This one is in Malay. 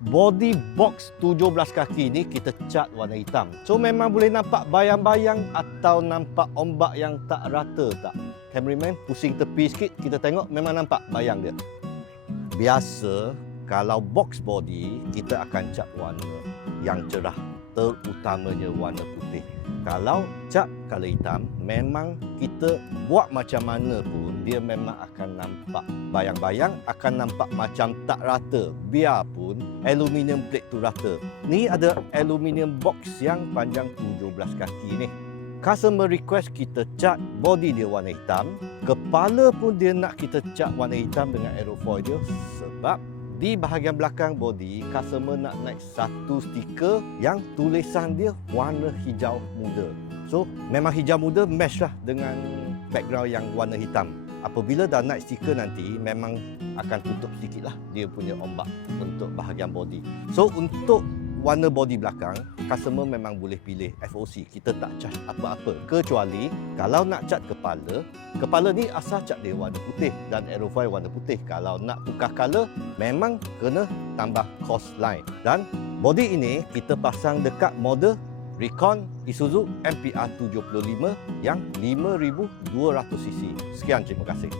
Body box 17 kaki ni kita cat warna hitam. So memang boleh nampak bayang-bayang atau nampak ombak yang tak rata tak. Cameraman pusing tepi sikit, kita tengok memang nampak bayang dia. Biasa kalau box body kita akan cat warna yang cerah, terutamanya warna putih. Kalau cat color hitam, memang kita buat macam mana pun dia memang akan nampak bayang-bayang, akan nampak macam tak rata biarpun aluminium plate tu rata. Ni ada aluminium box yang panjang 17 kaki ni. Customer request kita cat body dia warna hitam, kepala pun dia nak kita cat warna hitam dengan aerofoil dia sebab di bahagian belakang body, customer nak naik satu stiker yang tulisan dia warna hijau muda. So, memang hijau muda match lah dengan background yang warna hitam. Apabila dah naik stiker nanti, memang akan tutup sedikit lah dia punya ombak untuk bahagian body. So, untuk warna body belakang, customer memang boleh pilih FOC. Kita tak cat apa-apa. Kecuali kalau nak cat kepala, kepala ni asal cat dia warna putih dan aerofoil warna putih. Kalau nak tukar color, memang kena tambah cost line. Dan body ini kita pasang dekat model Recon Isuzu MPR 75 yang 5200cc. Sekian, terima kasih.